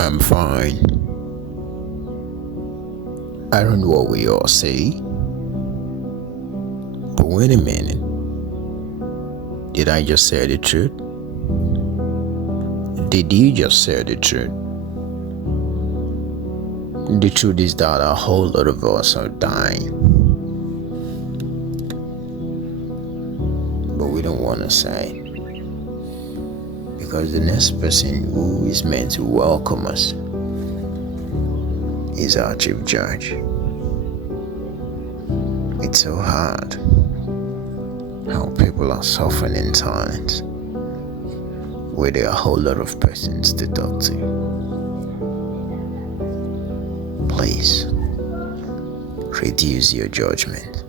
I'm fine. I don't know what we all say, but wait a minute. Did I just say the truth? Did you just say the truth? The truth is that a whole lot of us are dying, but we don't want to say because the next person who is meant to welcome us is our chief judge. It's so hard how people are suffering in silence where there are a whole lot of persons to talk to. Please reduce your judgment.